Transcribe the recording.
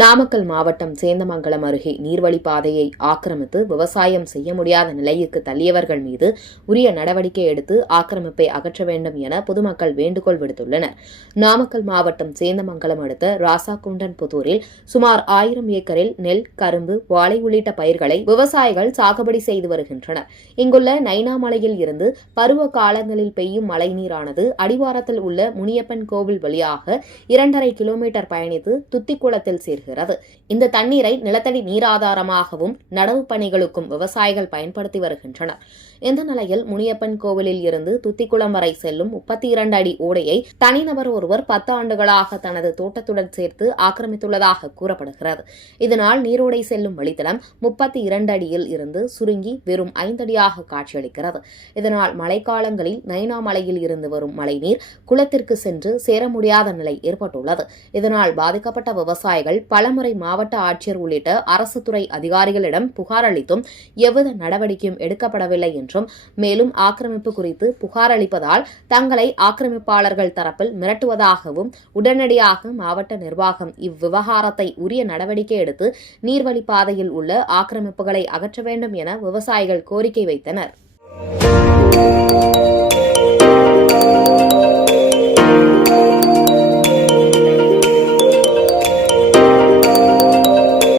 நாமக்கல் மாவட்டம் சேந்தமங்கலம் அருகே நீர்வழிப்பாதையை ஆக்கிரமித்து விவசாயம் செய்ய முடியாத நிலைக்கு தள்ளியவர்கள் மீது உரிய நடவடிக்கை எடுத்து ஆக்கிரமிப்பை அகற்ற வேண்டும் என பொதுமக்கள் வேண்டுகோள் விடுத்துள்ளனர். நாமக்கல் மாவட்டம் சேந்தமங்கலம் அடுத்த ராசாகுண்டன் புதூரில் சுமார் 1000 ஏக்கரில் நெல், கரும்பு, வாழை உள்ளிட்ட பயிர்களை விவசாயிகள் சாகுபடி செய்து வருகின்றனர். இங்குள்ள நைனாமலையில் இருந்து பருவ காலங்களில் பெய்யும் மழைநீரானது அடிவாரத்தில் உள்ள முனியப்பன் கோவில் வழியாக 2.5 கிலோமீட்டர் பயணித்து துத்திக்குளத்தில் சேர்கிறது. இந்த தண்ணீரை நிலத்தடி நீராதாரமாகவும் நடவு பணிகளுக்கும் விவசாயிகள் பயன்படுத்தி வருகின்றனர். இந்த நிலையில் முனியப்பன் கோவிலில் இருந்து துத்திக்குளம் வரை செல்லும் 32 அடி ஓடையை தனிநபர் ஒருவர் 10 ஆண்டுகளாக தனது தோட்டத்துடன் சேர்த்து ஆக்கிரமித்துள்ளதாக கூறப்படுகிறது. இதனால் நீரோடை செல்லும் வழித்தடம் 32 அடியில் இருந்து சுருங்கி வெறும் 5 அடியாக காட்சியளிக்கிறது. இதனால் மழைக்காலங்களில் நைனாமலையில் இருந்து வரும் மழைநீர் குளத்திற்கு சென்று சேர முடியாத நிலை ஏற்பட்டுள்ளது. இதனால் பாதிக்கப்பட்ட விவசாயிகள் பலமுறை மாவட்ட ஆட்சியர் உள்ளிட்ட அரசு துறை அதிகாரிகளிடம் புகார் அளித்தும் எவ்வித நடவடிக்கையும் எடுக்கப்படவில்லை என்றும், மேலும் ஆக்கிரமிப்பு குறித்து புகார் அளிப்பதால் தங்களை ஆக்கிரமிப்பாளர்கள் தரப்பில் மிரட்டுவதாகவும், உடனடியாக மாவட்ட நிர்வாகம் இவ்விவகாரத்தை உரிய நடவடிக்கை எடுத்து நீர்வழிப்பாதையில் உள்ள ஆக்கிரமிப்புகளை அகற்ற வேண்டும் என விவசாயிகள் கோரிக்கை வைத்தனர்.